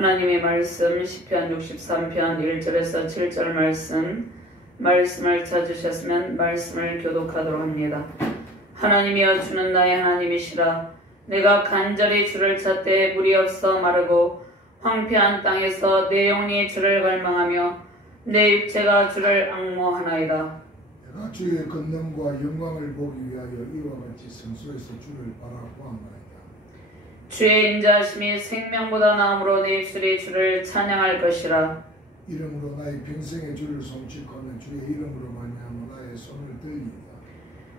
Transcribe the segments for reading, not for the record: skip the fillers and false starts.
하나님의 말씀 시편 63편 1절에서 7절 말씀을 찾으셨으면 말씀을 교독하도록 합니다. 하나님이여 주는 나의 하나님이시라. 내가 간절히 주를 찾되 물이 없어 마르고 황폐한 땅에서 내 영혼이 주를 갈망하며 내 육체가 주를 앙모하나이다. 내가 주의 권능과 영광을 보기 위하여 이와 같이 성소에서 주를 바라보았나이다. 주의 인자하심이 생명보다 나음으로 내 입술이 주를 찬양할 것이라. 이름으로 나의 평생에 주를 송축하며 주의 이름으로 말미암아 나의 손을 들리이다.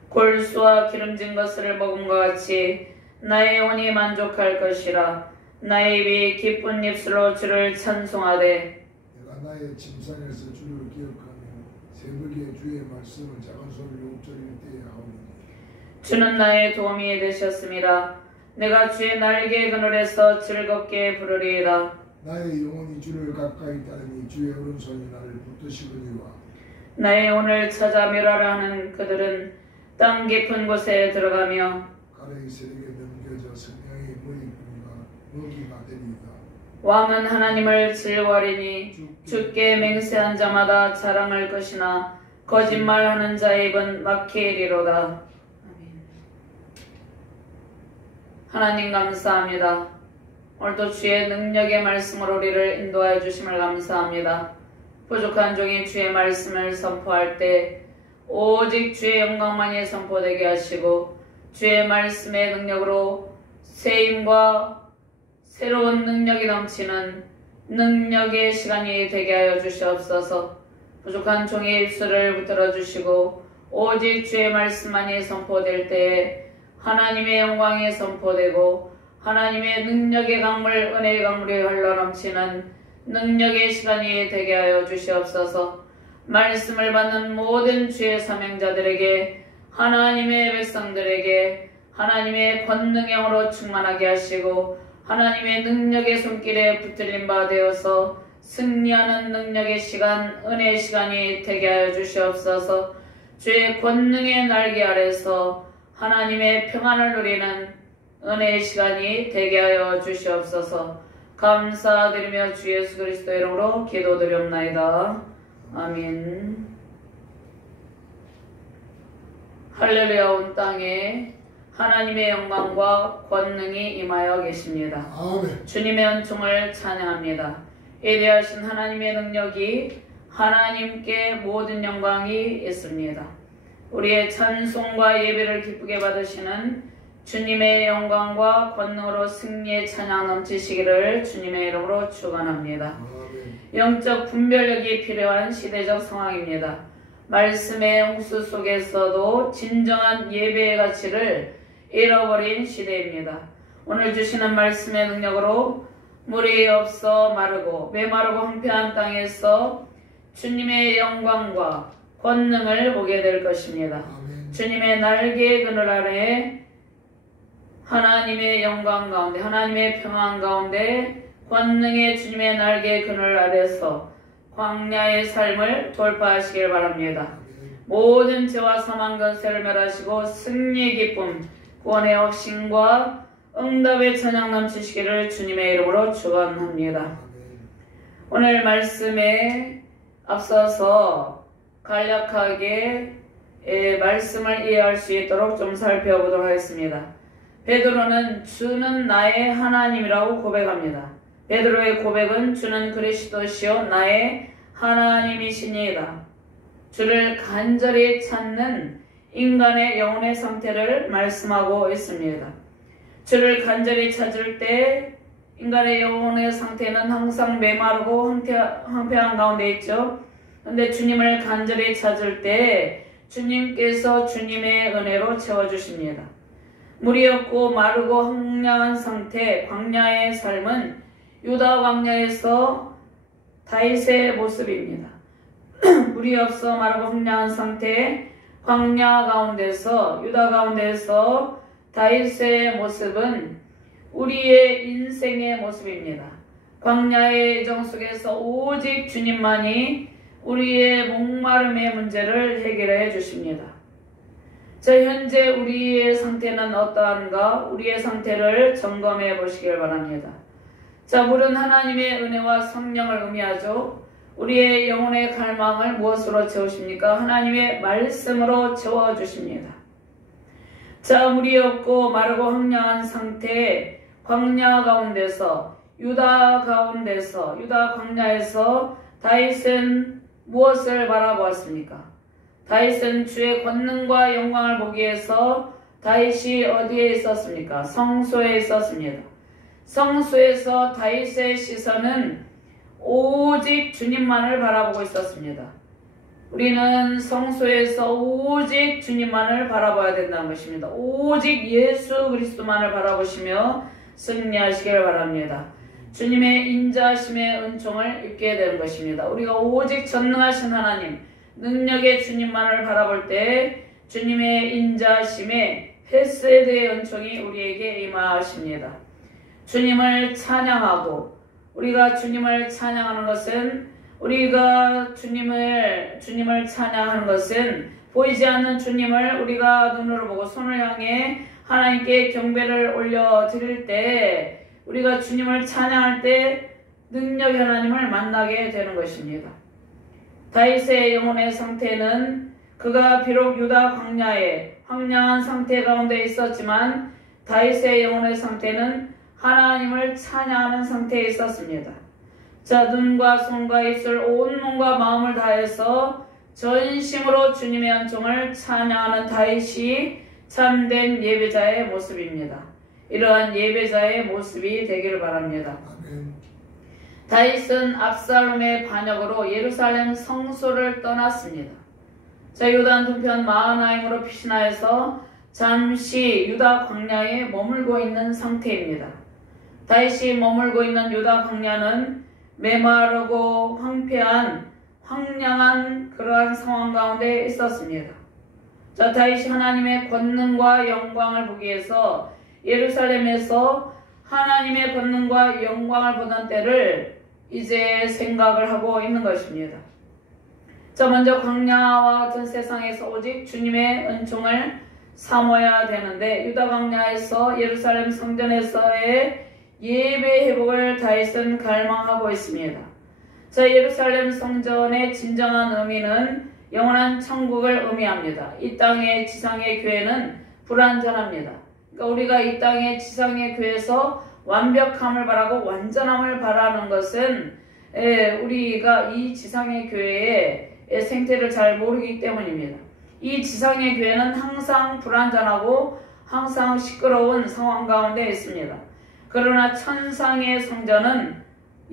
골수와 기름진 것을 먹음과 같이 나의 영혼이 만족할 것이라. 나의 입이 기쁜 입술로 주를 찬송하되 내가 나의 침상에서 주를 기억하며 새벽에 주의 말씀을 작은 소리로 읊조릴 때에 하오니 주는 나의 도움이 되셨습니다. 내가 주의 날개 그늘에서 즐겁게 부르리이다. 나의 영혼이 주를 가까이 따르니 주의 오른손이 나를 붙드시거니와 나의 영혼을 찾아 멸하려 하는 그들은 땅 깊은 곳에 들어가며 가래의 세력에 넘겨져 성령의 먹이가 되리이다. 왕은 하나님을 즐거워하리니 주께 맹세한 자마다 자랑할 것이나 거짓말하는 자의 입은 막히리로다. 하나님 감사합니다. 오늘도 주의 능력의 말씀으로 우리를 인도하여 주심을 감사합니다. 부족한 종이 주의 말씀을 선포할 때 오직 주의 영광만이 선포되게 하시고 주의 말씀의 능력으로 세임과 새로운 능력이 넘치는 능력의 시간이 되게 하여 주시옵소서. 부족한 종의 입술을 붙들어 주시고 오직 주의 말씀만이 선포될 때에 하나님의 영광이 선포되고 하나님의 능력의 강물, 은혜의 강물이 흘러넘치는 능력의 시간이 되게 하여 주시옵소서. 말씀을 받는 모든 주의 사명자들에게, 하나님의 백성들에게 하나님의 권능형으로 충만하게 하시고 하나님의 능력의 손길에 붙들린 바 되어서 승리하는 능력의 시간, 은혜의 시간이 되게 하여 주시옵소서. 주의 권능의 날개 아래서 하나님의 평안을 누리는 은혜의 시간이 되게 하여 주시옵소서. 감사드리며 주 예수 그리스도의 이름으로 기도드리옵나이다. 아멘. 할렐루야. 온 땅에 하나님의 영광과 권능이 임하여 계십니다. 아멘. 주님의 은총을 찬양합니다. 위대하신 하나님의 능력이 하나님께 모든 영광이 있습니다. 우리의 찬송과 예배를 기쁘게 받으시는 주님의 영광과 권능으로 승리의 찬양 넘치시기를 주님의 이름으로 축원합니다. 영적 분별력이 필요한 시대적 상황입니다. 말씀의 홍수 속에서도 진정한 예배의 가치를 잃어버린 시대입니다. 오늘 주시는 말씀의 능력으로 물이 없어 마르고 메마르고 황폐한 땅에서 주님의 영광과 권능을 보게 될 것입니다. 아멘. 주님의 날개 그늘 아래 하나님의 영광 가운데, 하나님의 평안 가운데 권능의 주님의 날개 그늘 아래서 광야의 삶을 돌파하시길 바랍니다. 아멘. 모든 죄와 사망 권세를 멸하시고 승리의 기쁨, 구원의 확신과 응답의 찬양 넘치시기를 주님의 이름으로 축원합니다. 아멘. 오늘 말씀에 앞서서 간략하게 말씀을 이해할 수 있도록 좀 살펴보도록 하겠습니다. 베드로는 주는 나의 하나님이라고 고백합니다. 베드로의 고백은 주는 그리스도시요 나의 하나님이시니이다. 주를 간절히 찾는 인간의 영혼의 상태를 말씀하고 있습니다. 주를 간절히 찾을 때 인간의 영혼의 상태는 항상 메마르고 황폐한 가운데 있죠. 그런데 주님을 간절히 찾을 때 주님께서 주님의 은혜로 채워주십니다. 물이 없고 마르고 황량한 상태, 광야의 삶은 유다 광야에서 다윗의 모습입니다. 물이 없어 마르고 황량한 상태, 광야 가운데서, 유다 가운데서 다윗의 모습은 우리의 인생의 모습입니다. 광야의 정 속에서 오직 주님만이 우리의 목마름의 문제를 해결해 주십니다. 자, 현재 우리의 상태는 어떠한가? 우리의 상태를 점검해 보시길 바랍니다. 자, 물은 하나님의 은혜와 성령을 의미하죠. 우리의 영혼의 갈망을 무엇으로 채우십니까? 하나님의 말씀으로 채워주십니다. 자, 물이 없고 마르고 황량한 상태에 광야 가운데서 유다 광야에서 다윗은 무엇을 바라보았습니까? 다윗은 주의 권능과 영광을 보기 위해서 다윗이 어디에 있었습니까? 성소에 있었습니다. 성소에서 다윗의 시선은 오직 주님만을 바라보고 있었습니다. 우리는 성소에서 오직 주님만을 바라봐야 된다는 것입니다. 오직 예수 그리스도만을 바라보시며 승리하시길 바랍니다. 주님의 인자하심의 은총을 입게 되는 것입니다. 우리가 오직 전능하신 하나님, 능력의 주님만을 바라볼 때 주님의 인자하심의 헤세드의 은총이 우리에게 임하십니다. 주님을 찬양하고, 우리가 주님을 찬양하는 것은, 우리가 주님을 찬양하는 것은 보이지 않는 주님을 우리가 눈으로 보고 손을 향해 하나님께 경배를 올려드릴 때, 우리가 주님을 찬양할 때 능력의 하나님을 만나게 되는 것입니다. 다윗의 영혼의 상태는 그가 비록 유다 광야에 황량한 상태 가운데 있었지만 다윗의 영혼의 상태는 하나님을 찬양하는 상태에 있었습니다. 자, 눈과 손과 입술 온 몸과 마음을 다해서 전심으로 주님의 은총을 찬양하는 다윗이 참된 예배자의 모습입니다. 이러한 예배자의 모습이 되기를 바랍니다. 아멘. 다윗은 압살롬의 반역으로 예루살렘 성소를 떠났습니다. 자, 요단 동편 마하나임으로 피신하여서 잠시 유다 광야에 머물고 있는 상태입니다. 다윗이 머물고 있는 유다 광야는 메마르고 황폐한 황량한 그러한 상황 가운데 있었습니다. 자, 다윗이 하나님의 권능과 영광을 보기 위해서 예루살렘에서 하나님의 권능과 영광을 보던 때를 이제 생각을 하고 있는 것입니다. 자, 먼저 광야와 같은 세상에서 오직 주님의 은총을 사모해야 되는데 유다 광야에서 예루살렘 성전에서의 예배 회복을 다윗은 갈망하고 있습니다. 자, 예루살렘 성전의 진정한 의미는 영원한 천국을 의미합니다. 이 땅의 지상의 교회는 불완전합니다. 그러니까 우리가 이 땅의 지상의 교회에서 완벽함을 바라고 완전함을 바라는 것은 우리가 이 지상의 교회의 생태를 잘 모르기 때문입니다. 이 지상의 교회는 항상 불완전하고 항상 시끄러운 상황 가운데 있습니다. 그러나 천상의 성전은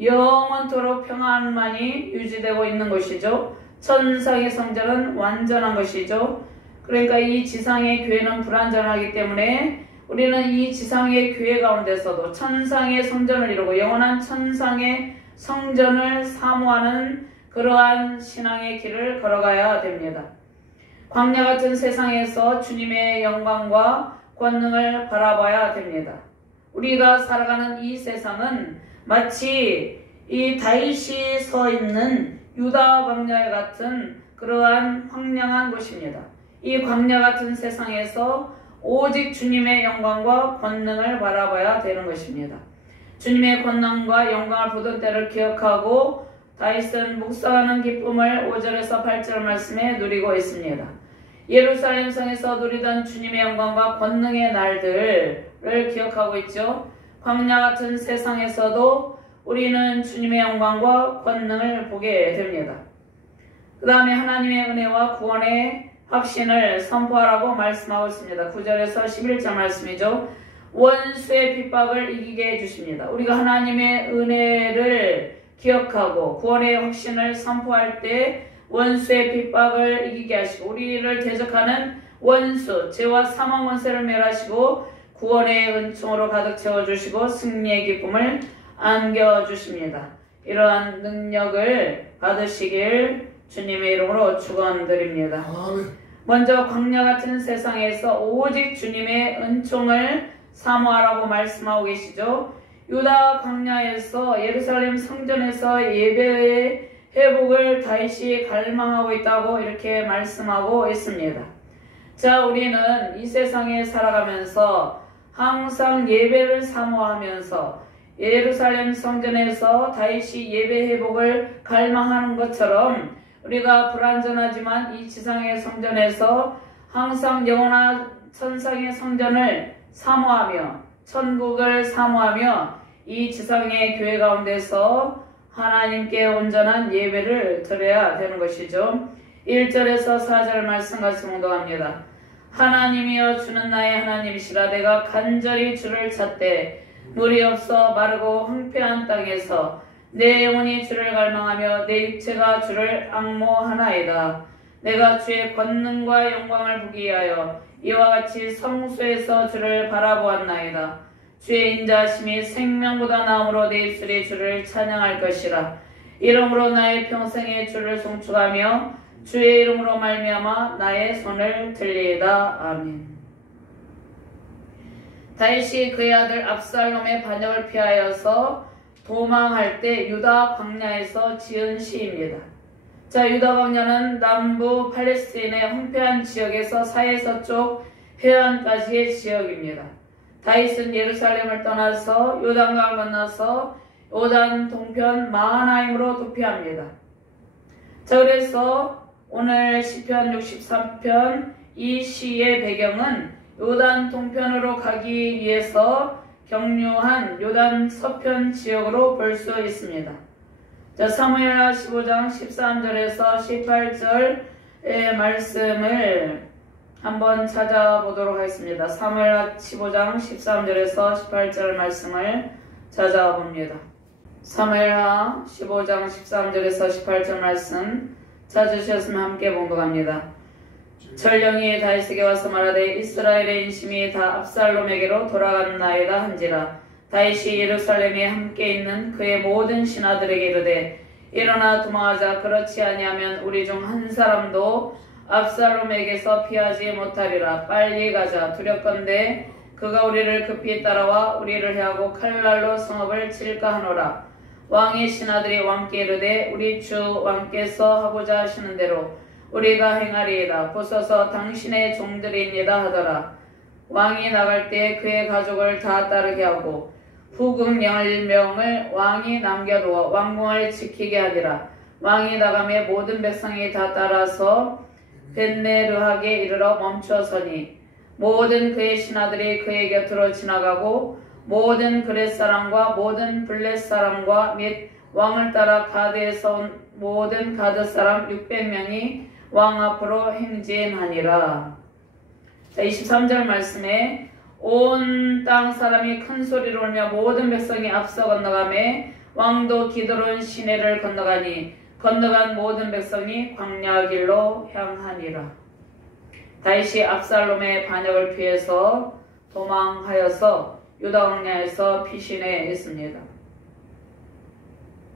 영원토록 평안만이 유지되고 있는 것이죠. 천상의 성전은 완전한 것이죠. 그러니까 이 지상의 교회는 불완전하기 때문에 우리는 이 지상의 교회 가운데서도 천상의 성전을 이루고 영원한 천상의 성전을 사모하는 그러한 신앙의 길을 걸어가야 됩니다. 광야 같은 세상에서 주님의 영광과 권능을 바라봐야 됩니다. 우리가 살아가는 이 세상은 마치 이 다윗이 서 있는 유다 광야 같은 그러한 황량한 곳입니다. 이 광야 같은 세상에서 오직 주님의 영광과 권능을 바라봐야 되는 것입니다. 주님의 권능과 영광을 보던 때를 기억하고 다윗은 묵상하는 기쁨을 5절에서 8절 말씀에 누리고 있습니다. 예루살렘 성에서 누리던 주님의 영광과 권능의 날들을 기억하고 있죠. 광야 같은 세상에서도 우리는 주님의 영광과 권능을 보게 됩니다. 그 다음에 하나님의 은혜와 구원의 확신을 선포하라고 말씀하고 있습니다. 9절에서 11절 말씀이죠. 원수의 핍박을 이기게 해주십니다. 우리가 하나님의 은혜를 기억하고 구원의 확신을 선포할 때 원수의 핍박을 이기게 하시고 우리를 대적하는 원수, 죄와 사망 원세를 멸하시고 구원의 은총으로 가득 채워주시고 승리의 기쁨을 안겨주십니다. 이러한 능력을 받으시길 주님의 이름으로 축원드립니다. 먼저 광야 같은 세상에서 오직 주님의 은총을 사모하라고 말씀하고 계시죠. 유다 광야에서 예루살렘 성전에서 예배의 회복을 다윗이 갈망하고 있다고 이렇게 말씀하고 있습니다. 자, 우리는 이 세상에 살아가면서 항상 예배를 사모하면서 예루살렘 성전에서 다윗이 예배 회복을 갈망하는 것처럼 우리가 불완전하지만 이 지상의 성전에서 항상 영원한 천상의 성전을 사모하며 천국을 사모하며 이 지상의 교회 가운데서 하나님께 온전한 예배를 드려야 되는 것이죠. 1절에서 4절 말씀 같이 봉독합니다. 하나님이여 주는 나의 하나님이시라. 내가 간절히 주를 찾되 물이 없어 마르고 황폐한 땅에서 내 영혼이 주를 갈망하며 내 육체가 주를 앙모하나이다. 내가 주의 권능과 영광을 보기 위하여 이와 같이 성소에서 주를 바라보았나이다. 주의 인자하심이 생명보다 나음으로 내 입술이 주를 찬양할 것이라. 이름으로 나의 평생에 주를 송축하며 주의 이름으로 말미암아 나의 손을 들리이다. 아멘. 다윗이 그의 아들 압살롬의 반역을 피하여서 도망할 때 유다 광야에서 지은 시입니다. 자, 유다 광야는 남부 팔레스타인의 황폐한 지역에서 사해서쪽 해안까지의 지역입니다. 다윗은 예루살렘을 떠나서 요단강을 건너서 요단 동편 마하나임으로 도피합니다. 자, 그래서 오늘 시편 63편 이 시의 배경은 요단 동편으로 가기 위해서 경유한 요단 서편 지역으로 볼 수 있습니다. 자, 사무엘하 15장 13절에서 18절의 말씀을 한번 찾아보도록 하겠습니다. 사무엘하 15장 13절에서 18절 말씀을 찾아봅니다. 사무엘하 15장 13절에서 18절 말씀 찾으셨으면 함께 봉독합니다. 전령이 다윗에게 와서 말하되 이스라엘의 인심이 다 압살롬에게로 돌아갔나이다 한지라. 다윗이 예루살렘에 함께 있는 그의 모든 신하들에게 이르되 일어나 도망하자. 그렇지 아니하면 우리 중 한 사람도 압살롬에게서 피하지 못하리라. 빨리 가자. 두렵건대 그가 우리를 급히 따라와 우리를 해하고 칼날로 성읍을 칠까 하노라. 왕의 신하들이 왕께 이르되 우리 주 왕께서 하고자 하시는 대로 우리가 행하리이다. 보소서 당신의 종들이니이다 하더라. 왕이 나갈 때 그의 가족을 다 따르게 하고 후궁 10명을 왕이 남겨두어 왕궁을 지키게 하리라. 왕이 나가매 모든 백성이 다 따라서 벳네르하게 이르러 멈춰서니 모든 그의 신하들이 그의 곁으로 지나가고 모든 그렛 사람과 모든 블렛 사람과 및 왕을 따라 가드에서 온 모든 가드 사람 600명이 왕 앞으로 행진하니라. 자, 23절 말씀에 온 땅 사람이 큰 소리로 울며 모든 백성이 앞서 건너가매 왕도 기드론 시내를 건너가니 건너간 모든 백성이 광야 길로 향하니라. 다윗이 압살롬의 반역을 피해서 도망하여서 유다 광야에서 피신해 있습니다.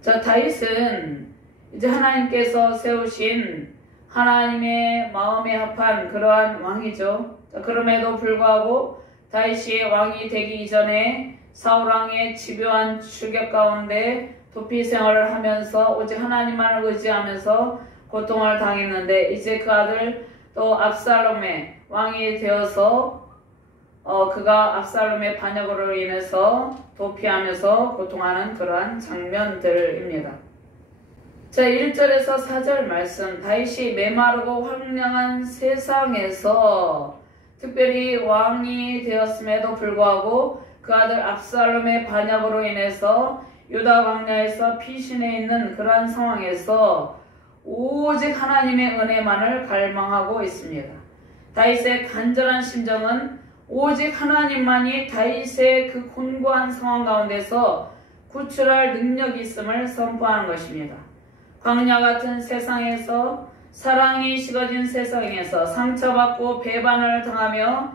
자, 다윗은 이제 하나님께서 세우신 하나님의 마음에 합한 그러한 왕이죠. 자, 그럼에도 불구하고 다윗이 왕이 되기 이전에 사울왕의 집요한 추격 가운데 도피 생활을 하면서 오직 하나님만을 의지하면서 고통을 당했는데 이제 그 아들 또 압살롬의 왕이 되어서 그가 압살롬의 반역으로 인해서 도피하면서 고통하는 그러한 장면들입니다. 자, 1절에서 4절 말씀. 다윗이 메마르고 황량한 세상에서 특별히 왕이 되었음에도 불구하고 그 아들 압살롬의 반역으로 인해서 유다 광야에서 피신해 있는 그러한 상황에서 오직 하나님의 은혜만을 갈망하고 있습니다. 다윗의 간절한 심정은 오직 하나님만이 다윗의 그 곤고한 상황 가운데서 구출할 능력이 있음을 선포하는 것입니다. 광야 같은 세상에서 사랑이 식어진 세상에서 상처받고 배반을 당하며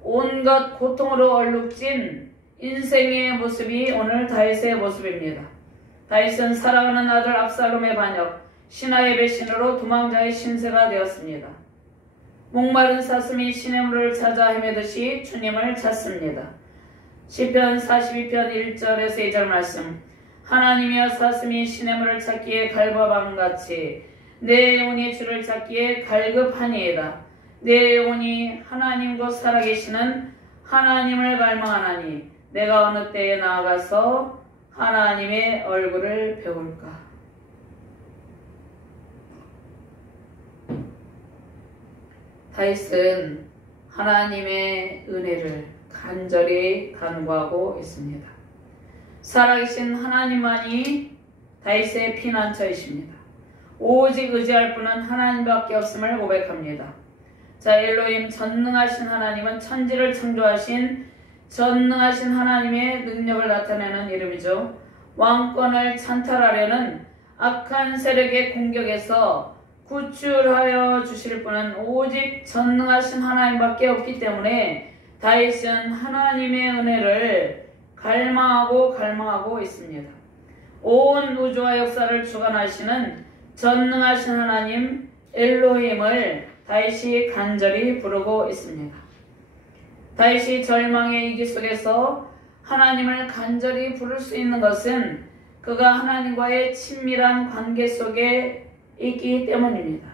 온갖 고통으로 얼룩진 인생의 모습이 오늘 다윗의 모습입니다. 다윗은 사랑하는 아들 압살롬의 반역, 신하의 배신으로 도망자의 신세가 되었습니다. 목마른 사슴이 시냇물을 찾아 헤매듯이 주님을 찾습니다. 시편 42편 1절에서 2절 말씀. 하나님이여 사슴이 시냇물을 찾기에 갈바밤같이 내 영혼이 주를 찾기에 갈급하니이다. 내 영혼이 하나님 곧 살아계시는 하나님을 갈망하나니 내가 어느 때에 나아가서 하나님의 얼굴을 배울까? 다윗은 하나님의 은혜를 간절히 간구하고 있습니다. 살아계신 하나님만이 다윗의 피난처이십니다. 오직 의지할 분은 하나님밖에 없음을 고백합니다. 자, 엘로힘 전능하신 하나님은 천지를 창조하신 전능하신 하나님의 능력을 나타내는 이름이죠. 왕권을 찬탈하려는 악한 세력의 공격에서 구출하여 주실 분은 오직 전능하신 하나님밖에 없기 때문에 다윗은 하나님의 은혜를 갈망하고 있습니다. 온 우주와 역사를 주관하시는 전능하신 하나님 엘로힘을 다윗이 간절히 부르고 있습니다. 다윗이 절망의 위기 속에서 하나님을 간절히 부를 수 있는 것은 그가 하나님과의 친밀한 관계 속에 있기 때문입니다.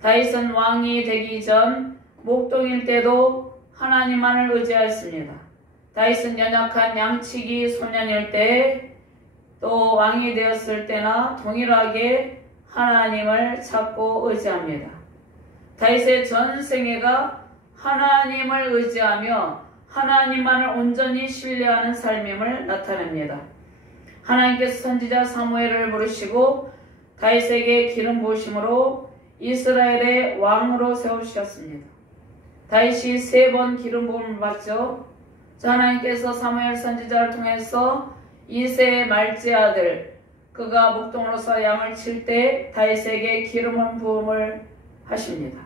다윗은 왕이 되기 전 목동일 때도 하나님만을 의지하였습니다. 다윗은 연약한 양치기 소년일 때 또 왕이 되었을 때나 동일하게 하나님을 찾고 의지합니다. 다윗의 전 생애가 하나님을 의지하며 하나님만을 온전히 신뢰하는 삶임을 나타냅니다. 하나님께서 선지자 사무엘을 부르시고 다윗에게 기름 부으심으로 이스라엘의 왕으로 세우셨습니다. 다윗이 3번 기름 부음을 받죠. 하나님께서 사무엘 선지자를 통해서 이새의 말째 아들 그가 목동으로서 양을 칠 때 다윗에게 기름 부음을 하십니다.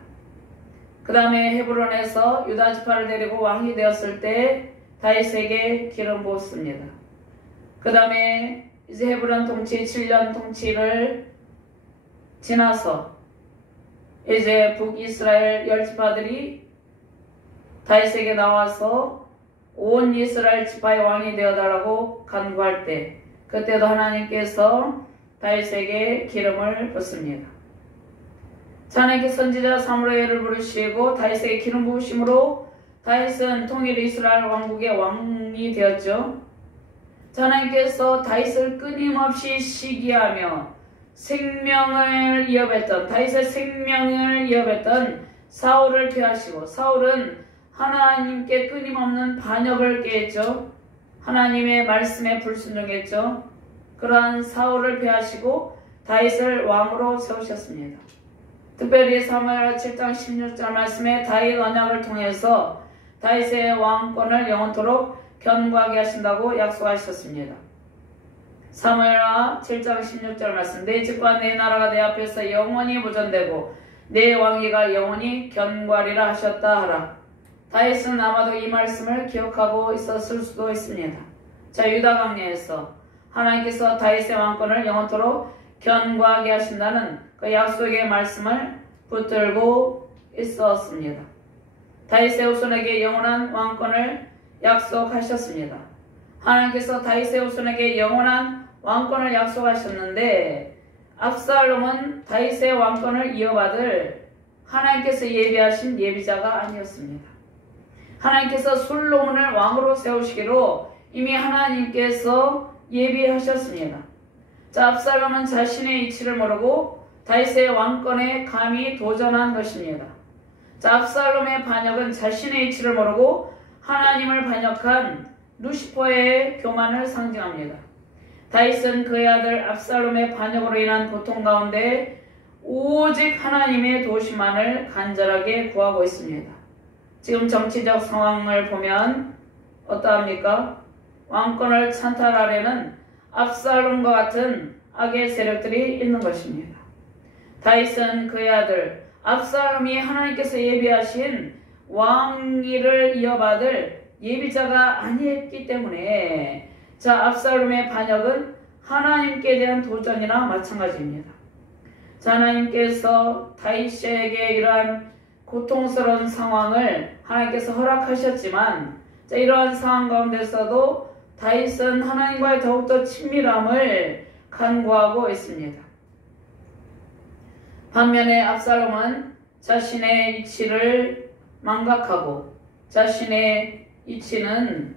그 다음에 헤브론에서 유다 지파를 데리고 왕이 되었을 때 다윗에게 기름 부었습니다. 그 다음에 이제 헤브론 통치 7년 통치를 지나서 이제 북이스라엘 10지파들이 다윗에게 나와서 온 이스라엘 지파의 왕이 되어달라고 간구할 때 그때도 하나님께서 다윗에게 기름을 붓습니다. 하나님께서 선지자 사무엘을 부르시고 다윗에게 기름 부으심으로 다윗은 통일 이스라엘 왕국의 왕이 되었죠. 하나님께서 다윗을 끊임없이 시기하며 생명을 이어뱉던 다윗의 생명을 이어뱉던 사울을 피하시고 사울은 하나님께 끊임없는 반역을 꾀했죠. 하나님의 말씀에 불순종했죠. 그러한 사울을 피하시고 다윗을 왕으로 세우셨습니다. 특별히 사무엘하 7장 16절 말씀에 다윗 언약을 통해서 다윗의 왕권을 영원토록 견고하게 하신다고 약속하셨습니다. 사무엘하 7장 16절 말씀 내 집과 내 나라가 내 앞에서 영원히 보존되고 내 왕위가 영원히 견고하리라 하셨다 하라. 다윗은 아마도 이 말씀을 기억하고 있었을 수도 있습니다. 자, 유다 강야에서 하나님께서 다윗의 왕권을 영원토록 견고하게 하신다는 그 약속의 말씀을 붙들고 있었습니다. 다윗의 후손에게 영원한 왕권을 약속하셨습니다. 하나님께서 다윗의 후손에게 영원한 왕권을 약속하셨는데 압살롬은 다윗의 왕권을 이어받을 하나님께서 예비하신 예비자가 아니었습니다. 하나님께서 솔로몬을 왕으로 세우시기로 이미 하나님께서 예비하셨습니다. 자, 압살롬은 자신의 이치를 모르고 다윗의 왕권에 감히 도전한 것입니다. 자, 압살롬의 반역은 자신의 이치를 모르고 하나님을 반역한 루시퍼의 교만을 상징합니다. 다윗은 그의 아들 압살롬의 반역으로 인한 고통 가운데 오직 하나님의 도우심만을 간절하게 구하고 있습니다. 지금 정치적 상황을 보면 어떠합니까? 왕권을 찬탈하려는 압살롬과 같은 악의 세력들이 있는 것입니다. 다윗은 그의 아들 압살롬이 하나님께서 예비하신 왕위를 이어받을 예비자가 아니었기 때문에 자, 압살롬의 반역은 하나님께 대한 도전이나 마찬가지입니다. 자, 하나님께서 다윗에게 이러한 고통스러운 상황을 하나님께서 허락하셨지만 자, 이러한 상황 가운데서도 다윗은 하나님과의 더욱더 친밀함을 간구하고 있습니다. 반면에 압살롬은 자신의 이치를 망각하고 자신의 이치는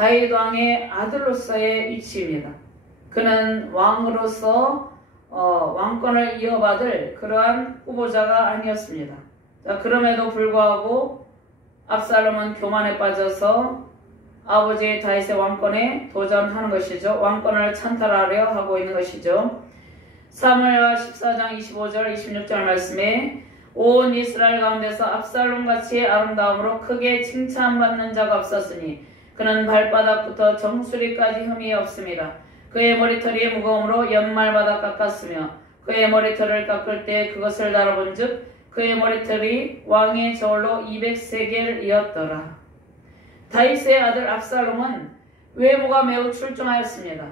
다윗 왕의 아들로서의 위치입니다. 그는 왕으로서 왕권을 이어받을 그러한 후보자가 아니었습니다. 자, 그럼에도 불구하고 압살롬은 교만에 빠져서 아버지 다윗의 왕권에 도전하는 것이죠. 왕권을 찬탈하려 하고 있는 것이죠. 사무엘하 14장 25절 26절 말씀에 온 이스라엘 가운데서 압살롬같이 아름다움으로 크게 칭찬받는 자가 없었으니 그는 발바닥부터 정수리까지 흠이 없습니다. 그의 머리털이 무거움으로 연말마다 깎았으며 그의 머리털을 깎을 때 그것을 다뤄본 즉 그의 머리털이 왕의 저울로 200세겔이었더라. 다윗의 아들 압살롬은 외모가 매우 출중하였습니다.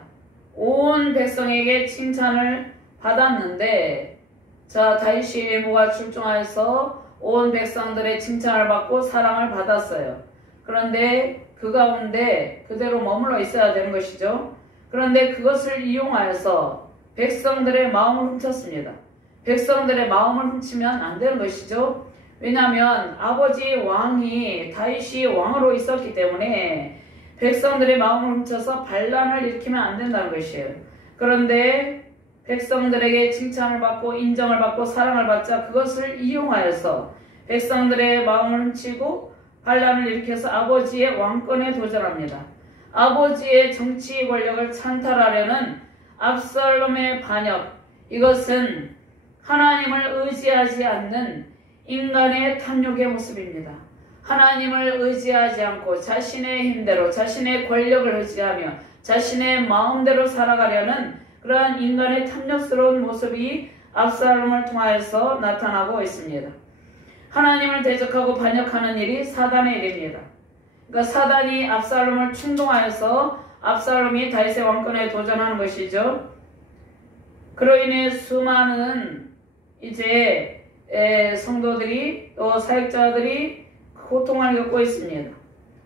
온 백성에게 칭찬을 받았는데, 자, 다윗이 외모가 출중하여서 온 백성들의 칭찬을 받고 사랑을 받았어요. 그런데 그 가운데 그대로 머물러 있어야 되는 것이죠. 그런데 그것을 이용하여서 백성들의 마음을 훔쳤습니다. 백성들의 마음을 훔치면 안 되는 것이죠. 왜냐하면 아버지 왕이 다윗이 왕으로 있었기 때문에 백성들의 마음을 훔쳐서 반란을 일으키면 안 된다는 것이에요. 그런데 백성들에게 칭찬을 받고 인정을 받고 사랑을 받자 그것을 이용하여서 백성들의 마음을 훔치고 반란을 일으켜서 아버지의 왕권에 도전합니다. 아버지의 정치 권력을 찬탈하려는 압살롬의 반역, 이것은 하나님을 의지하지 않는 인간의 탐욕의 모습입니다. 하나님을 의지하지 않고 자신의 힘대로 자신의 권력을 의지하며 자신의 마음대로 살아가려는 그러한 인간의 탐욕스러운 모습이 압살롬을 통하여서 나타나고 있습니다. 하나님을 대적하고 반역하는 일이 사단의 일입니다. 그러니까 사단이 압살롬을 충동하여서 압살롬이 다윗의 왕권에 도전하는 것이죠. 그로 인해 수많은 이제 성도들이 또 사역자들이 고통을 겪고 있습니다.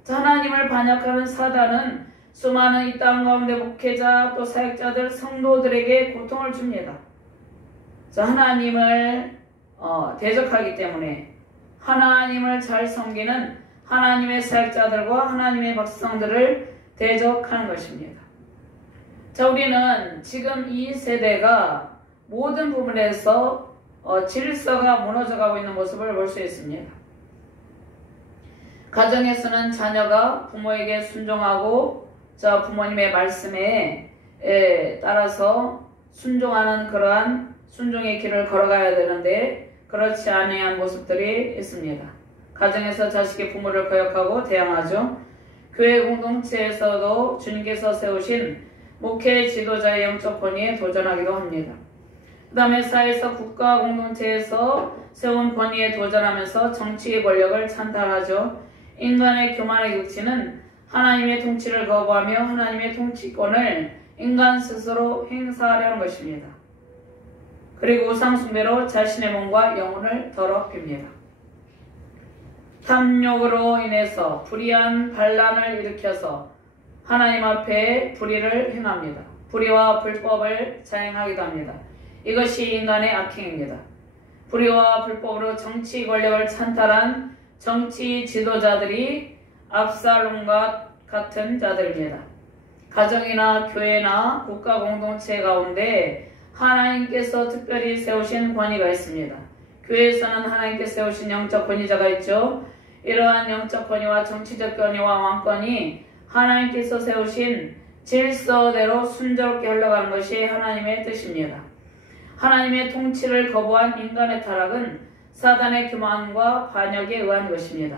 하나님을 반역하는 사단은 수많은 이 땅 가운데 목회자 또 사역자들 성도들에게 고통을 줍니다. 하나님을 대적하기 때문에 하나님을 잘 섬기는 하나님의 사역자들과 하나님의 백성들을 대적하는 것입니다. 자, 우리는 지금 이 세대가 모든 부분에서 질서가 무너져가고 있는 모습을 볼 수 있습니다. 가정에서는 자녀가 부모에게 순종하고 부모님의 말씀에 따라서 순종하는 그러한 순종의 길을 걸어가야 되는데 그렇지 아니한 모습들이 있습니다. 가정에서 자식이 부모를 거역하고 대항하죠. 교회 공동체에서도 주님께서 세우신 목회 지도자의 영적 권위에 도전하기도 합니다. 그 다음에 사회에서 국가 공동체에서 세운 권위에 도전하면서 정치의 권력을 찬탈하죠. 인간의 교만의 극치는 하나님의 통치를 거부하며 하나님의 통치권을 인간 스스로 행사하려는 것입니다. 그리고 우상숭배로 자신의 몸과 영혼을 더럽힙니다. 탐욕으로 인해서 불의한 반란을 일으켜서 하나님 앞에 불의를 행합니다. 불의와 불법을 자행하기도 합니다. 이것이 인간의 악행입니다. 불의와 불법으로 정치 권력을 찬탈한 정치 지도자들이 압살롬과 같은 자들입니다. 가정이나 교회나 국가 공동체 가운데 하나님께서 특별히 세우신 권위가 있습니다. 교회에서는 하나님께 세우신 영적 권위자가 있죠. 이러한 영적 권위와 정치적 권위와 왕권이 하나님께서 세우신 질서대로 순조롭게 흘러가는 것이 하나님의 뜻입니다. 하나님의 통치를 거부한 인간의 타락은 사단의 교만과 반역에 의한 것입니다.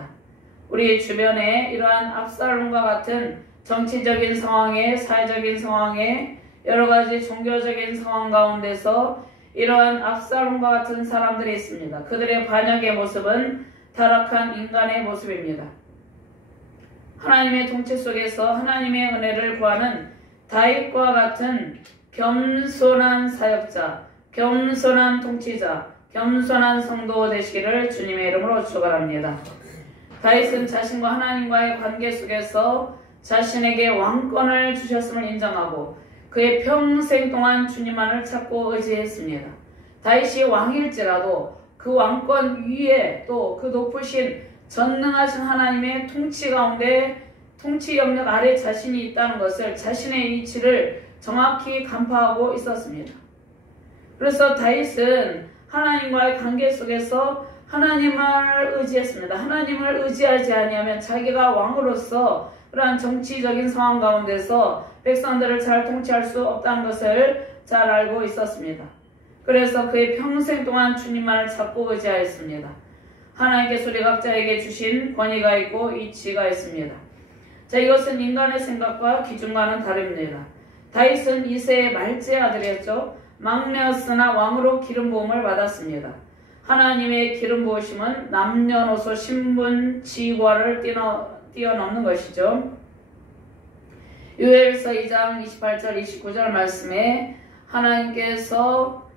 우리 주변에 이러한 압살롬과 같은 정치적인 상황에, 사회적인 상황에, 여러 가지 종교적인 상황 가운데서 이러한 압살롬과 같은 사람들이 있습니다. 그들의 반역의 모습은 타락한 인간의 모습입니다. 하나님의 통치 속에서 하나님의 은혜를 구하는 다윗과 같은 겸손한 사역자, 겸손한 통치자, 겸손한 성도 되시기를 주님의 이름으로 축원합니다. 다윗은 자신과 하나님과의 관계 속에서 자신에게 왕권을 주셨음을 인정하고 그의 평생 동안 주님만을 찾고 의지했습니다. 다윗이 왕일지라도 그 왕권 위에 또 그 높으신 전능하신 하나님의 통치 가운데 통치 영역 아래 자신이 있다는 것을 자신의 위치를 정확히 간파하고 있었습니다. 그래서 다윗은 하나님과의 관계 속에서 하나님을 의지했습니다. 하나님을 의지하지 아니하면 자기가 왕으로서 그러한 정치적인 상황 가운데서 백성들을 잘 통치할 수 없다는 것을 잘 알고 있었습니다. 그래서 그의 평생 동안 주님만을 찾고 의지하였습니다. 하나님께서 우리 각자에게 주신 권위가 있고 이치가 있습니다. 자, 이것은 인간의 생각과 기준과는 다릅니다. 다윗은 이새의 말째 아들이었죠. 막내였으나 왕으로 기름 부음을 받았습니다. 하나님의 기름 부으심은 남녀노소 신분 지위과를 뛰어넘는 것이죠. 요엘서 2장 28절 29절 말씀에 하나님께서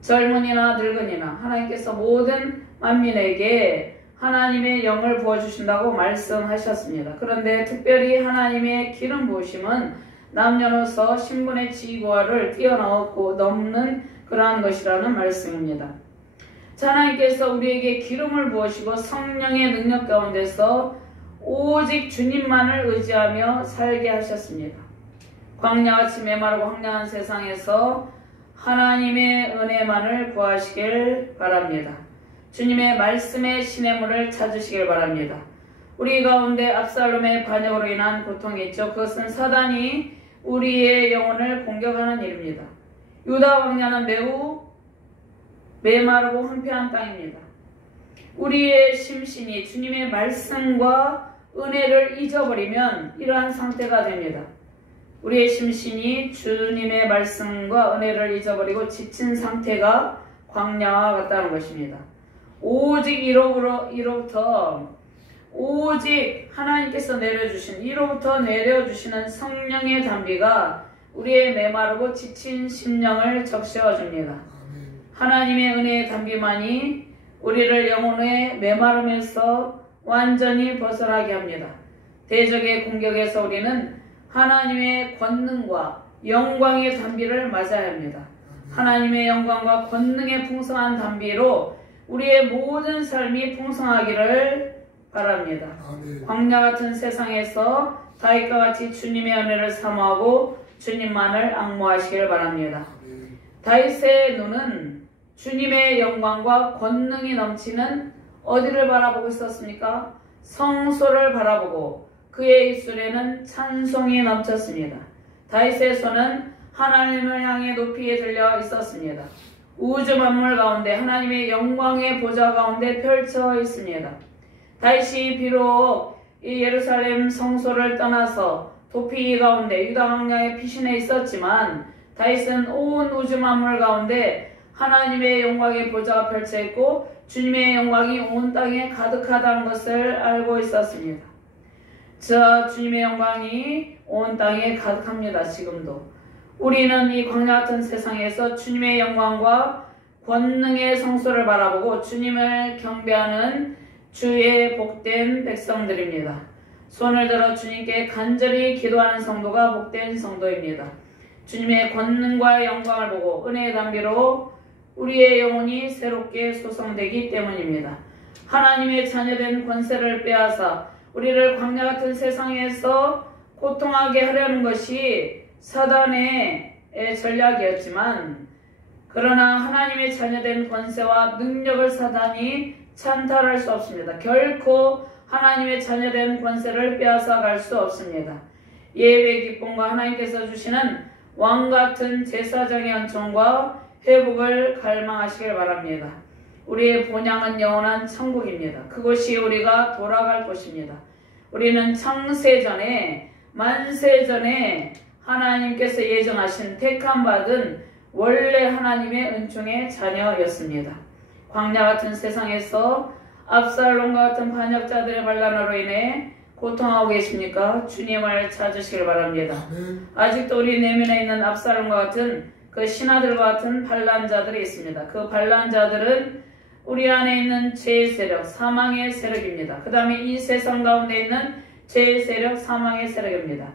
젊은이나 늙은이나 하나님께서 모든 만민에게 하나님의 영을 부어주신다고 말씀하셨습니다. 그런데 특별히 하나님의 기름 부으심은 남녀노소 신분의 지위과를 뛰어넘는 그러한 것이라는 말씀입니다. 하나님께서 우리에게 기름을 부으시고 성령의 능력 가운데서 오직 주님만을 의지하며 살게 하셨습니다. 광야같이 메마르고 황량한 세상에서 하나님의 은혜만을 구하시길 바랍니다. 주님의 말씀의 시냇물을 찾으시길 바랍니다. 우리 가운데 압살롬의 반역으로 인한 고통이 있죠. 그것은 사단이 우리의 영혼을 공격하는 일입니다. 유다 광야는 매우 메마르고 황폐한 땅입니다. 우리의 심신이 주님의 말씀과 은혜를 잊어버리면 이러한 상태가 됩니다. 우리의 심신이 주님의 말씀과 은혜를 잊어버리고 지친 상태가 광야와 같다는 것입니다. 오직 이로부터 오직 하나님께서 내려주신 이로부터 내려주시는 성령의 담비가 우리의 메마르고 지친 심령을 적셔줍니다. 하나님의 은혜의 담비만이 우리를 영혼의 메마름에서 완전히 벗어나게 합니다. 대적의 공격에서 우리는 하나님의 권능과 영광의 담비를 맞아야 합니다. 하나님의 영광과 권능의 풍성한 담비로 우리의 모든 삶이 풍성하기를 바랍니다. 광야 같은 세상에서 다윗과 같이 주님의 은혜를 사모하고 주님만을 앙모하시길 바랍니다. 다윗의 눈은 주님의 영광과 권능이 넘치는 어디를 바라보고 있었습니까? 성소를 바라보고 그의 입술에는 찬송이 넘쳤습니다. 다윗의 손은 하나님을 향해 높이 들려 있었습니다. 우주 만물 가운데 하나님의 영광의 보좌 가운데 펼쳐 있습니다. 다윗이 비록 이 예루살렘 성소를 떠나서 도피 가운데 유다 광야에 피신해 있었지만 다윗은 온 우주 만물 가운데 하나님의 영광의 보좌가 펼쳐 있고 주님의 영광이 온 땅에 가득하다는 것을 알고 있었습니다. 주님의 영광이 온 땅에 가득합니다. 지금도. 우리는 이 광야 같은 세상에서 주님의 영광과 권능의 성소를 바라보고 주님을 경배하는 주의 복된 백성들입니다. 손을 들어 주님께 간절히 기도하는 성도가 복된 성도입니다. 주님의 권능과 영광을 보고 은혜의 담비로 우리의 영혼이 새롭게 소성되기 때문입니다. 하나님의 자녀된 권세를 빼앗아 우리를 광야 같은 세상에서 고통하게 하려는 것이 사단의 전략이었지만 그러나 하나님의 자녀된 권세와 능력을 사단이 찬탈할 수 없습니다. 결코 하나님의 자녀된 권세를 빼앗아 갈 수 없습니다. 예배의 기쁨과 하나님께서 주시는 왕같은 제사장의 은총과 회복을 갈망하시길 바랍니다. 우리의 본향은 영원한 천국입니다. 그곳이 우리가 돌아갈 곳입니다. 우리는 창세전에 만세전에 하나님께서 예정하신 택함받은 원래 하나님의 은총의 자녀였습니다. 광야 같은 세상에서 압살롬과 같은 반역자들의 반란으로 인해 고통하고 계십니까? 주님을 찾으시길 바랍니다. 아직도 우리 내면에 있는 압살롬과 같은 그 신하들과 같은 반란자들이 있습니다. 그 반란자들은 우리 안에 있는 죄의 세력, 사망의 세력입니다. 그 다음에 이 세상 가운데 있는 죄의 세력, 사망의 세력입니다.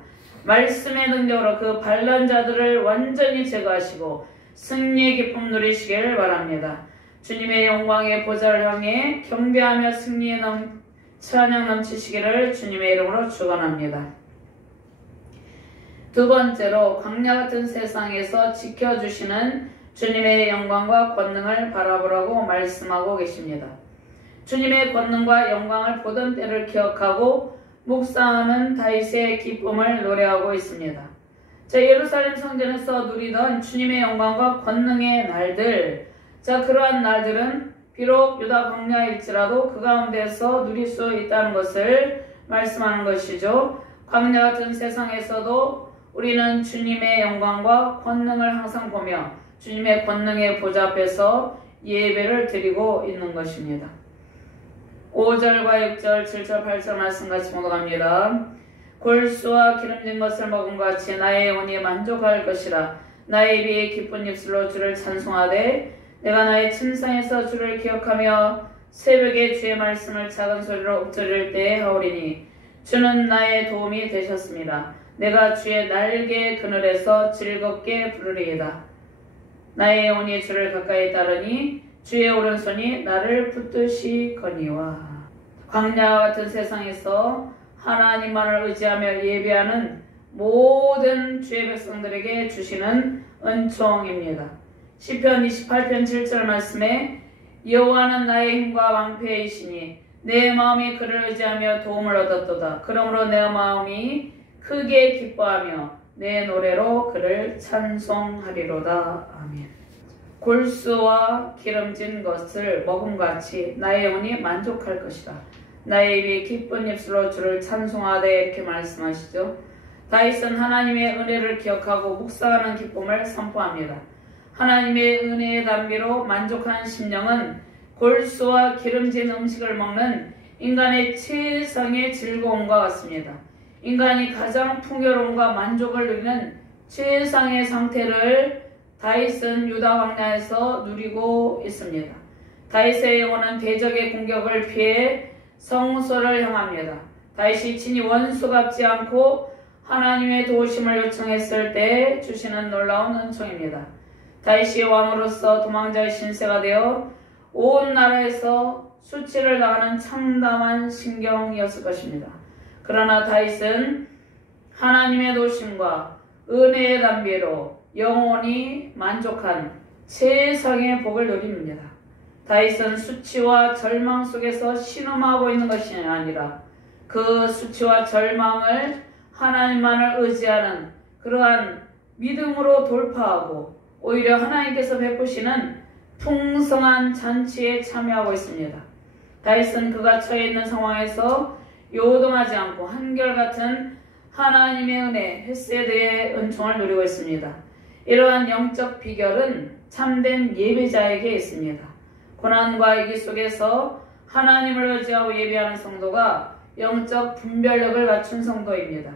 말씀의 능력으로 그 반란자들을 완전히 제거하시고 승리의 기쁨 누리시길 바랍니다. 주님의 영광의 보좌를 향해 경배하며 찬양 넘치시기를 주님의 이름으로 축원합니다. 두 번째로 광야 같은 세상에서 지켜주시는 주님의 영광과 권능을 바라보라고 말씀하고 계십니다. 주님의 권능과 영광을 보던 때를 기억하고 묵상하는 다윗의 기쁨을 노래하고 있습니다. 자, 예루살렘 성전에서 누리던 주님의 영광과 권능의 날들, 자, 그러한 날들은 비록 유다 광야일지라도 그 가운데서 누릴 수 있다는 것을 말씀하는 것이죠. 광야 같은 세상에서도 우리는 주님의 영광과 권능을 항상 보며 주님의 권능의 보좌 앞에서 예배를 드리고 있는 것입니다. 5절과 6절, 7절, 8절 말씀 같이 봉독합니다. 골수와 기름진 것을 먹은 것 같이 나의 영혼이 만족할 것이라. 나의 입이 기쁜 입술로 주를 찬송하되 내가 나의 침상에서 주를 기억하며 새벽에 주의 말씀을 작은 소리로 읊조릴 때에 하오리니 주는 나의 도움이 되셨습니다. 내가 주의 날개 그늘에서 즐겁게 부르리이다. 나의 영혼이 주를 가까이 따르니 주의 오른손이 나를 붙드시거니와. 광야 같은 세상에서 하나님만을 의지하며 예배하는 모든 주의 백성들에게 주시는 은총입니다. 시편 28편 7절 말씀에 여호와는 나의 힘과 왕패이시니 내 마음이 그를 의지하며 도움을 얻었도다. 그러므로 내 마음이 크게 기뻐하며 내 노래로 그를 찬송하리로다. 아멘. 골수와 기름진 것을 먹음같이 나의 영혼이 만족할 것이다. 나의 입이 기쁜 입술로 주를 찬송하되 이렇게 말씀하시죠. 다윗은 하나님의 은혜를 기억하고 묵상하는 기쁨을 선포합니다. 하나님의 은혜의 담비로 만족한 심령은 골수와 기름진 음식을 먹는 인간의 최상의 즐거움과 같습니다. 인간이 가장 풍요로움과 만족을 누리는 최상의 상태를 다윗은 유다 광야에서 누리고 있습니다. 다윗의 영혼은 대적의 공격을 피해 성소를 향합니다. 다윗이 친히 원수 같지 않고 하나님의 도우심을 요청했을 때 주시는 놀라운 은총입니다. 다윗이 왕으로서 도망자의 신세가 되어 온 나라에서 수치를 당하는 참담한 신경이었을 것입니다. 그러나 다윗은 하나님의 도우심과 은혜의 담비로 영원히 만족한 최상의 복을 누립니다. 다윗은 수치와 절망 속에서 신음하고 있는 것이 아니라 그 수치와 절망을 하나님만을 의지하는 그러한 믿음으로 돌파하고 오히려 하나님께서 베푸시는 풍성한 잔치에 참여하고 있습니다. 다윗은 그가 처해 있는 상황에서 요동하지 않고 한결같은 하나님의 은혜, 헤세드의 은총을 누리고 있습니다. 이러한 영적 비결은 참된 예배자에게 있습니다. 고난과 위기 속에서 하나님을 의지하고 예배하는 성도가 영적 분별력을 갖춘 성도입니다.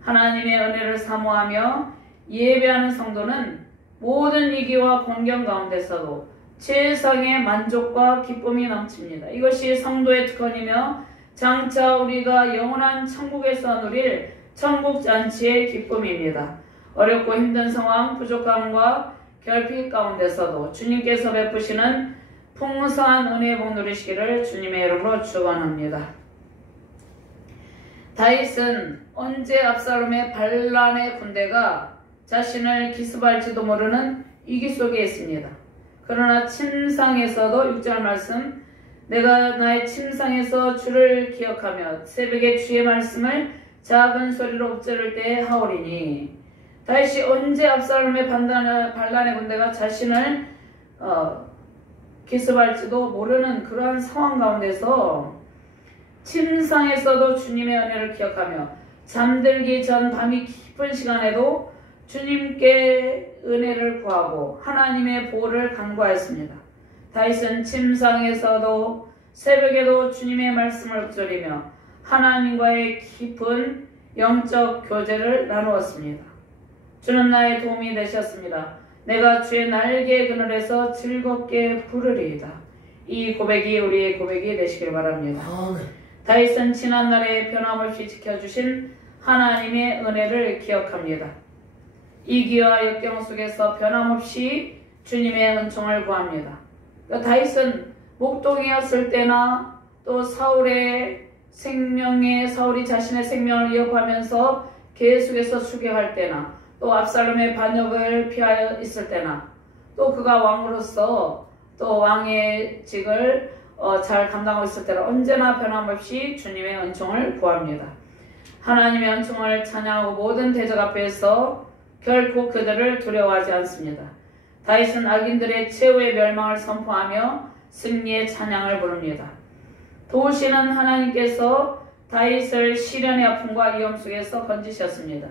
하나님의 은혜를 사모하며 예배하는 성도는 모든 위기와 공경 가운데서도 최상의 만족과 기쁨이 넘칩니다. 이것이 성도의 특권이며 장차 우리가 영원한 천국에서 누릴 천국잔치의 기쁨입니다. 어렵고 힘든 상황, 부족함과 결핍 가운데서도 주님께서 베푸시는 풍성한 은혜의 복 누리시기를 주님의 이름으로 축원합니다. 다윗은 언제 압살롬의 반란의 군대가 자신을 기습할지도 모르는 위기 속에 있습니다. 그러나 침상에서도 6절 말씀, 내가 나의 침상에서 주를 기억하며 새벽에 주의 말씀을 작은 소리로 읊조릴 때에 하오리니. 다윗이 언제 압살롬의 반란의 군대가 자신을 기습할지도 모르는 그러한 상황 가운데서 침상에서도 주님의 은혜를 기억하며 잠들기 전 밤이 깊은 시간에도 주님께 은혜를 구하고 하나님의 보호를 간구하였습니다. 다윗은 침상에서도 새벽에도 주님의 말씀을 읊조리며 하나님과의 깊은 영적 교제를 나누었습니다. 주는 나의 도움이 되셨습니다. 내가 주의 날개 그늘에서 즐겁게 부르리이다. 이 고백이 우리의 고백이 되시길 바랍니다. 아멘. 다윗은 지난날에 변함없이 지켜주신 하나님의 은혜를 기억합니다. 위기와 역경 속에서 변함없이 주님의 은총을 구합니다. 다윗은 목동이었을 때나 또 사울의 사울이 자신의 생명을 위협하면서 계속해서 추격할 때나 또 압살롬의 반역을 피하여 있을 때나 또 그가 왕으로서 또 왕의 직을 잘 감당하고 있을 때나 언제나 변함없이 주님의 은총을 구합니다. 하나님의 은총을 찬양하고 모든 대적 앞에서 결코 그들을 두려워하지 않습니다. 다윗은 악인들의 최후의 멸망을 선포하며 승리의 찬양을 부릅니다. 도우시는 하나님께서 다윗을 시련의 아픔과 위험 속에서 건지셨습니다.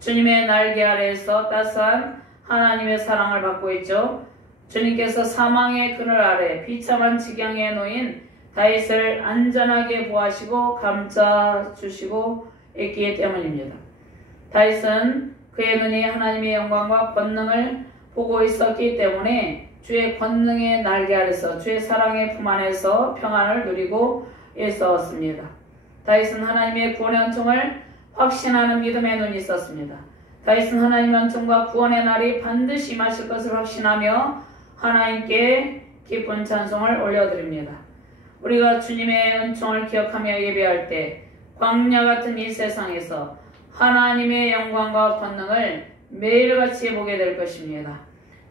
주님의 날개 아래에서 따스한 하나님의 사랑을 받고 있죠. 주님께서 사망의 그늘 아래 비참한 지경에 놓인 다윗을 안전하게 보호하시고 감싸주시고 있기 때문입니다. 다윗은 그의 눈이 하나님의 영광과 권능을 보고 있었기 때문에 주의 권능의 날개 아래서 주의 사랑의 품 안에서 평안을 누리고 있었습니다. 다윗은 하나님의 구원의 은총을 확신하는 믿음의 눈이 있었습니다. 다윗은 하나님의 은총과 구원의 날이 반드시 임하실 것을 확신하며 하나님께 기쁜 찬송을 올려드립니다. 우리가 주님의 은총을 기억하며 예배할 때 광야 같은 이 세상에서 하나님의 영광과 권능을 매일같이 보게 될 것입니다.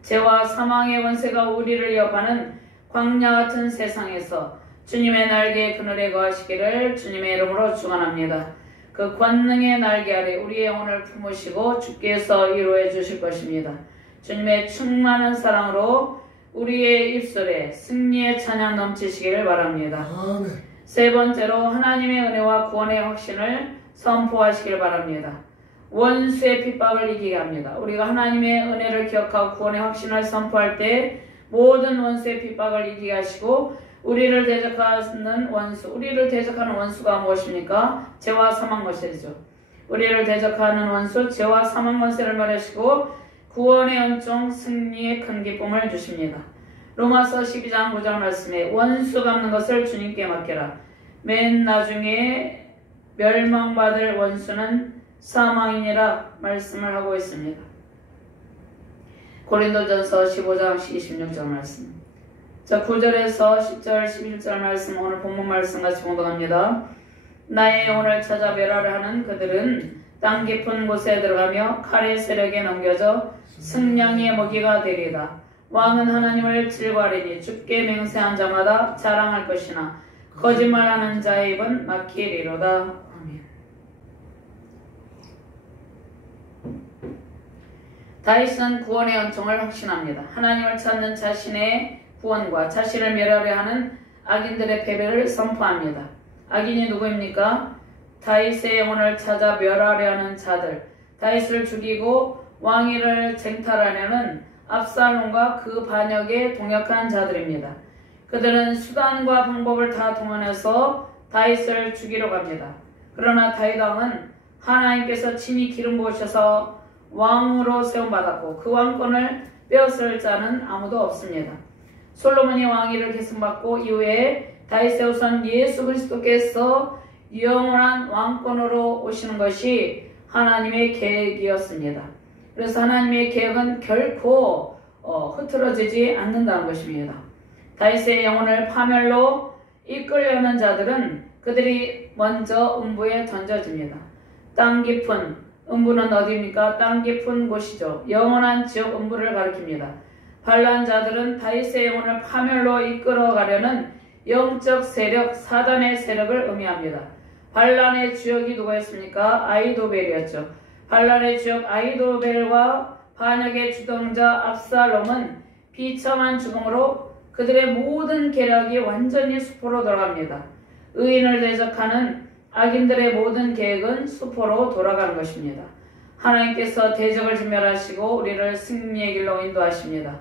죄와 사망의 원세가 우리를 위협하는 광야 같은 세상에서 주님의 날개 그늘에 거하시기를 주님의 이름으로 축원합니다. 그 권능의 날개 아래 우리의 영혼을 품으시고 주께서 위로해 주실 것입니다. 주님의 충만한 사랑으로 우리의 입술에 승리의 찬양 넘치시기를 바랍니다. 아멘. 세 번째로 하나님의 은혜와 구원의 확신을 선포하시길 바랍니다. 원수의 핍박을 이기게 합니다. 우리가 하나님의 은혜를 기억하고 구원의 확신을 선포할 때 모든 원수의 핍박을 이기게 하시고 우리를 대적하는 원수가 무엇입니까? 죄와 사망 권세죠. 우리를 대적하는 원수 죄와 사망 권세를 멸하시고 구원의 은총 승리의 큰 기쁨을 주십니다. 로마서 12장 9절 말씀에 원수 갚는 것을 주님께 맡겨라. 맨 나중에 멸망받을 원수는 사망이니라 말씀을 하고 있습니다. 고린도전서 15장 26절 말씀. 자, 9절에서 10절 11절 말씀 오늘 본문 말씀 같이 공독합니다. 나의 영혼을 찾아 멸하려 하는 그들은 땅 깊은 곳에 들어가며 칼의 세력에 넘겨져 승냥이의 먹이가 되리이다. 왕은 하나님을 즐거워하리니 주께 맹세한 자마다 자랑할 것이나 거짓말하는 자의 입은 막히리로다. 아멘. 다윗은 구원의 은총을 확신합니다. 하나님을 찾는 자신의 구원과 자신을 멸하려 하는 악인들의 패배를 선포합니다. 악인이 누구입니까? 다윗의 영혼을 찾아 멸하려 하는 자들, 다윗을 죽이고 왕위를 쟁탈하려는 압살롬과 그 반역에 동역한 자들입니다. 그들은 수단과 방법을 다 동원해서 다윗을 죽이러 갑니다. 그러나 다윗 왕은 하나님께서 친히 기름 부으셔서 왕으로 세움받았고 그 왕권을 빼앗을 자는 아무도 없습니다. 솔로몬이 왕위를 계승받고 이후에 다윗의 후손 예수 그리스도께서 영원한 왕권으로 오시는 것이 하나님의 계획이었습니다. 그래서 하나님의 계획은 결코 흐트러지지 않는다는 것입니다. 다윗의 영혼을 파멸로 이끌려는 자들은 그들이 먼저 음부에 던져집니다. 땅 깊은 음부는 어디입니까? 땅 깊은 곳이죠. 영원한 지옥 음부를 가리킵니다. 반란 자들은 다윗의 영혼을 파멸로 이끌어가려는 영적 세력, 사단의 세력을 의미합니다. 반란의 주역이 누구였습니까? 아히도벨이었죠. 반란의 주역 아히도벨과 반역의 주동자 압살롬은 비참한 죽음으로 그들의 모든 계략이 완전히 수포로 돌아갑니다. 의인을 대적하는 악인들의 모든 계획은 수포로 돌아가는 것입니다. 하나님께서 대적을 진멸하시고 우리를 승리의 길로 인도하십니다.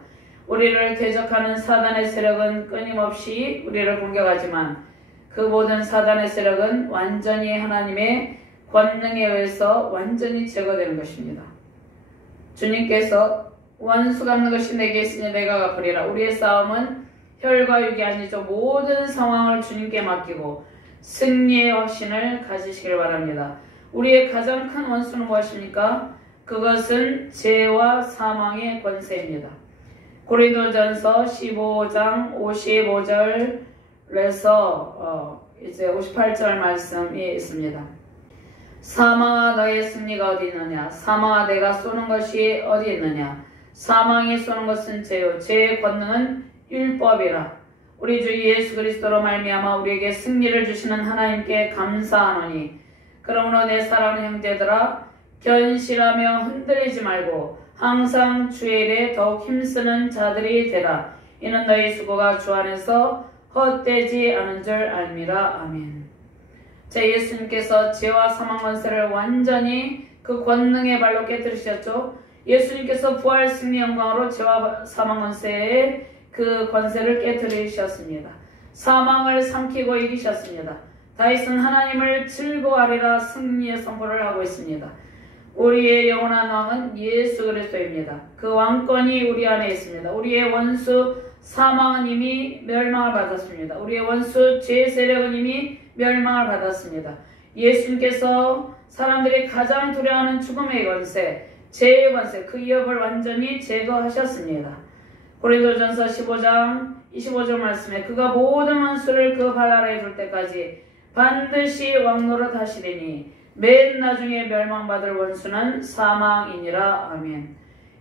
우리를 대적하는 사단의 세력은 끊임없이 우리를 공격하지만 그 모든 사단의 세력은 완전히 하나님의 권능에 의해서 완전히 제거되는 것입니다. 주님께서 원수 갚는 것이 내게 있으니 내가 갚으리라. 우리의 싸움은 혈과 육이 아니죠. 모든 상황을 주님께 맡기고 승리의 확신을 가지시길 바랍니다. 우리의 가장 큰 원수는 무엇입니까? 그것은 죄와 사망의 권세입니다. 고린도전서 15장 55절에서 이제 58절 말씀이 있습니다. 사망아 너의 승리가 어디 있느냐? 사망아 내가 쏘는 것이 어디 있느냐? 사망이 쏘는 것은 죄요 죄의 권능은 율법이라. 우리 주 예수 그리스도로 말미암아 우리에게 승리를 주시는 하나님께 감사하노니 그러므로 내 사랑하는 형제들아 견실하며 흔들리지 말고 항상 주의 일에 더욱 힘쓰는 자들이 되라. 이는 너희 수고가 주 안에서 헛되지 않은 줄 알미라. 아멘. 제 예수님께서 죄와 사망 권세를 완전히 그 권능의 발로 깨뜨리셨죠. 예수님께서 부활 승리 영광으로 죄와 사망 권세의 그 권세를 깨뜨리셨습니다. 사망을 삼키고 이기셨습니다. 다윗은 하나님을 즐거워하리라 승리의 선포를 하고 있습니다. 우리의 영원한 왕은 예수 그리스도입니다. 그 왕권이 우리 안에 있습니다. 우리의 원수 사망은 이미 멸망을 받았습니다. 우리의 원수 죄 세력은 이미 멸망을 받았습니다. 예수님께서 사람들이 가장 두려워하는 죽음의 권세, 죄의 권세, 그 위협을 완전히 제거하셨습니다. 고린도전서 15장 25절 말씀에 그가 모든 원수를 그 발 아래에 둘 때까지 반드시 왕노릇 하시리니 맨 나중에 멸망받을 원수는 사망이니라. 아멘.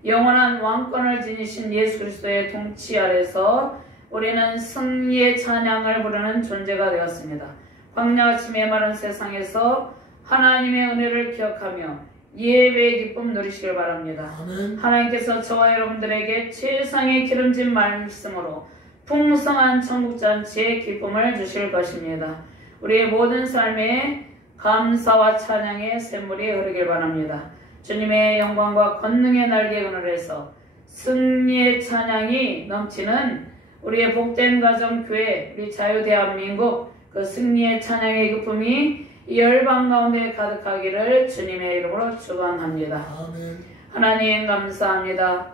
영원한 왕권을 지니신 예수 그리스도의 통치 아래서 우리는 승리의 찬양을 부르는 존재가 되었습니다. 광야같이 메마른 세상에서 하나님의 은혜를 기억하며 예배의 기쁨 누리시길 바랍니다. 아멘. 하나님께서 저와 여러분들에게 최상의 기름진 말씀으로 풍성한 천국잔치의 기쁨을 주실 것입니다. 우리의 모든 삶에 감사와 찬양의 샘물이 흐르길 바랍니다. 주님의 영광과 권능의 날개 그늘에서 승리의 찬양이 넘치는 우리의 복된 가정교회, 우리 자유대한민국 그 승리의 찬양의 기쁨이 열방 가운데 가득하기를 주님의 이름으로 축원합니다. 아멘. 하나님 감사합니다.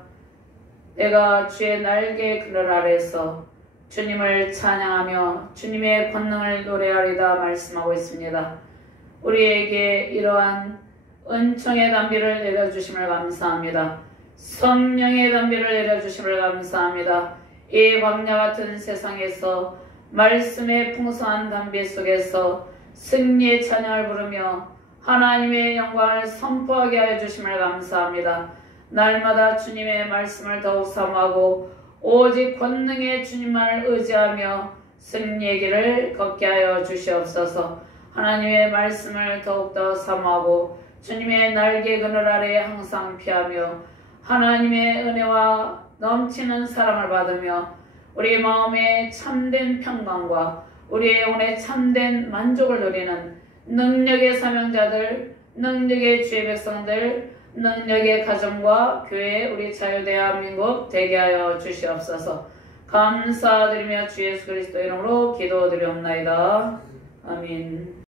내가 주의 날개 그늘 아래서 주님을 찬양하며 주님의 권능을 노래하리다 말씀하고 있습니다. 우리에게 이러한 은총의 담비를 내려주심을 감사합니다. 성령의 담비를 내려주심을 감사합니다. 이 광야 같은 세상에서 말씀의 풍성한 담비 속에서 승리의 찬양을 부르며 하나님의 영광을 선포하게 하여 주심을 감사합니다. 날마다 주님의 말씀을 더욱 사모하고 오직 권능의 주님만을 의지하며 승리의 길을 걷게 하여 주시옵소서. 하나님의 말씀을 더욱더 사모하고 주님의 날개 그늘 아래에 항상 피하며 하나님의 은혜와 넘치는 사랑을 받으며 우리 마음의 참된 평강과 우리의 영혼의 참된 만족을 누리는 능력의 사명자들, 능력의 주의 백성들, 능력의 가정과 교회, 우리 자유대한민국 되게 하여 주시옵소서. 감사드리며 주 예수 그리스도 이름으로 기도드리옵나이다. 아멘.